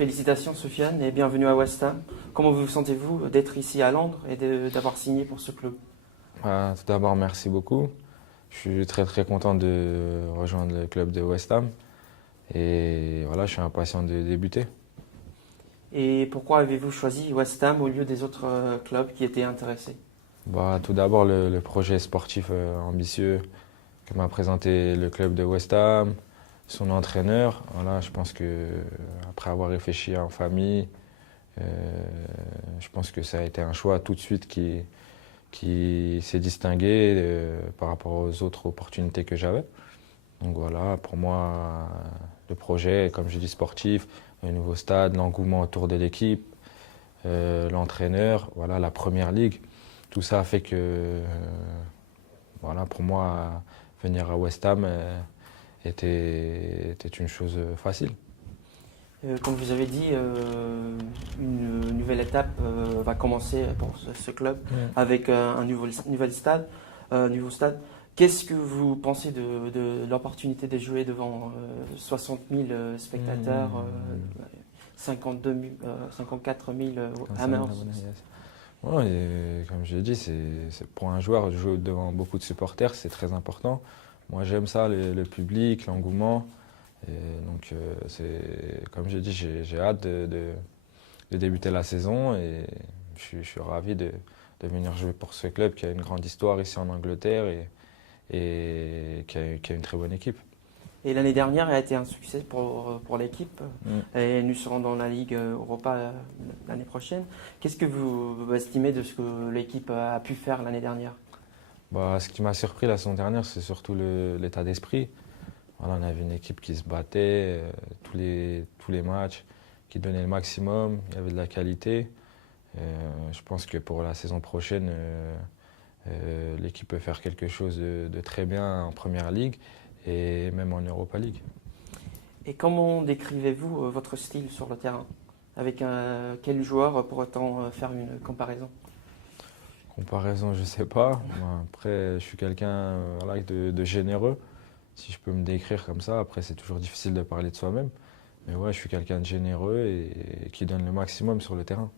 Félicitations Sofiane et bienvenue à West Ham. Comment vous sentez-vous d'être ici à Londres et d'avoir signé pour ce club? Tout d'abord, merci beaucoup. Je suis très très content de rejoindre le club de West Ham et voilà, je suis impatient de débuter. Et pourquoi avez-vous choisi West Ham au lieu des autres clubs qui étaient intéressés? Tout d'abord, le projet sportif ambitieux que m'a présenté le club de West Ham, son entraîneur. Voilà, je pense que après avoir réfléchi en famille, euh, je pense que ça a été un choix tout de suite qui s'est distingué par rapport aux autres opportunités que j'avais. Donc voilà, pour moi, le projet, comme je dis, sportif, le nouveau stade, l'engouement autour de l'équipe, l'entraîneur, voilà, la première ligue, tout ça a fait que, voilà, pour moi, venir à West Ham était une chose facile. Comme vous avez dit, une nouvelle étape va commencer pour ce club avec un nouveau stade. Qu'est-ce que vous pensez de l'opportunité de jouer devant 60 000 spectateurs, 54 000 Hammers? Ouais, et comme je l'ai dit, pour un joueur de jouer devant beaucoup de supporters, c'est très important. Moi, j'aime ça, le public, l'engouement. Et donc, comme j'ai dit, j'ai hâte de débuter la saison et je suis ravi de venir jouer pour ce club qui a une grande histoire ici en Angleterre et qui a une très bonne équipe. Et l'année dernière a été un succès pour l'équipe. Et nous serons dans la Ligue Europa l'année prochaine. Qu'est-ce que vous estimez de ce que l'équipe a pu faire l'année dernière? Ce qui m'a surpris la saison dernière, c'est surtout l'état d'esprit. Voilà, on avait une équipe qui se battait tous les matchs, qui donnait le maximum, il y avait de la qualité. Je pense que pour la saison prochaine, l'équipe peut faire quelque chose de très bien en Première Ligue et même en Europa League. Et comment décrivez-vous votre style sur le terrain? Avec quel joueur pourrait-on faire une comparaison? Comparaison, je sais pas. Après, je suis quelqu'un voilà, de généreux, si je peux me décrire comme ça. Après, c'est toujours difficile de parler de soi-même. Mais ouais, je suis quelqu'un de généreux et qui donne le maximum sur le terrain.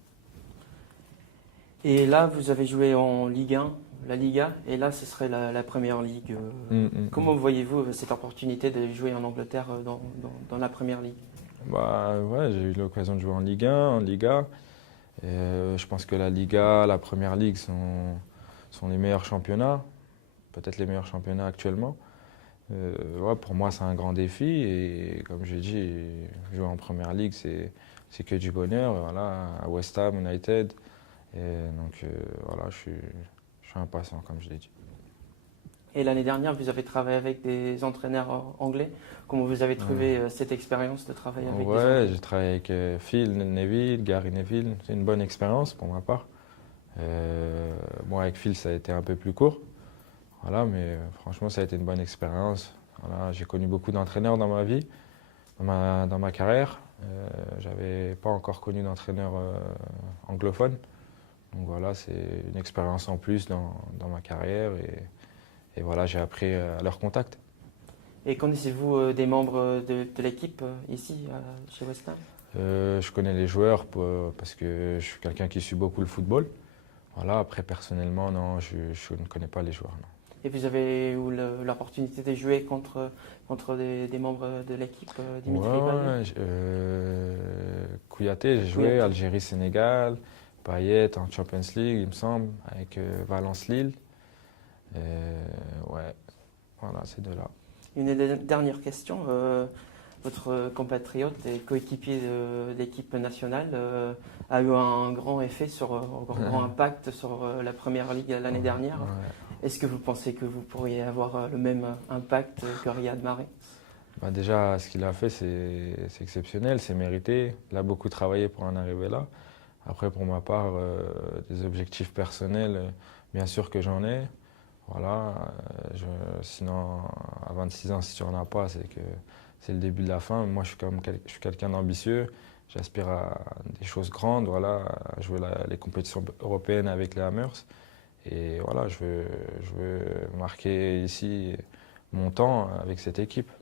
Et là, vous avez joué en Ligue 1, la Liga, et là, ce serait la Première Ligue. Comment voyez-vous cette opportunité de jouer en Angleterre dans la Première Ligue? Ouais, j'ai eu l'occasion de jouer en Ligue 1, en Liga. Je pense que la Liga, la Première Ligue sont les meilleurs championnats, peut-être les meilleurs championnats actuellement. Ouais, pour moi, c'est un grand défi et comme j'ai dit, jouer en Première Ligue, c'est que du bonheur. Voilà, à West Ham United. Et donc voilà, je suis impatient, comme je l'ai dit. Et l'année dernière, vous avez travaillé avec des entraîneurs anglais. Comment vous avez trouvé cette expérience de travailler avec des Anglais? Ouais, j'ai travaillé avec Phil Neville, Gary Neville. C'est une bonne expérience pour ma part. Moi, avec Phil, ça a été un peu plus court. Voilà, mais franchement, ça a été une bonne expérience. Voilà, j'ai connu beaucoup d'entraîneurs dans ma vie, dans ma carrière. J'avais pas encore connu d'entraîneur anglophone. Donc voilà, c'est une expérience en plus dans ma carrière et voilà, j'ai appris à leur contact. Et connaissez-vous des membres de l'équipe ici, chez West Ham? Je connais les joueurs parce que je suis quelqu'un qui suit beaucoup le football. Voilà, après personnellement, non, je ne connais pas les joueurs. Non. Et vous avez eu l'opportunité de jouer contre des membres de l'équipe, Dimitri Payet? Kouyaté, j'ai joué, Kouyaté. Algérie-Sénégal, Payet en Champions League, il me semble, avec Valence-Lille. Ouais, voilà, c'est de là. Une dernière question. Votre compatriote et coéquipier de l'équipe nationale a eu un grand grand impact sur la Première Ligue l'année dernière. Ouais. Est-ce que vous pensez que vous pourriez avoir le même impact que Riyad Mahrez? Déjà, ce qu'il a fait, c'est exceptionnel, c'est mérité. Il a beaucoup travaillé pour en arriver là. Après, pour ma part, des objectifs personnels, bien sûr que j'en ai. Voilà. Sinon, à 26 ans, si tu n'en as pas, c'est que c'est le début de la fin. Moi, je suis quelqu'un d'ambitieux. J'aspire à des choses grandes, voilà, à jouer les compétitions européennes avec les Hammers. Et voilà, je veux marquer ici mon temps avec cette équipe.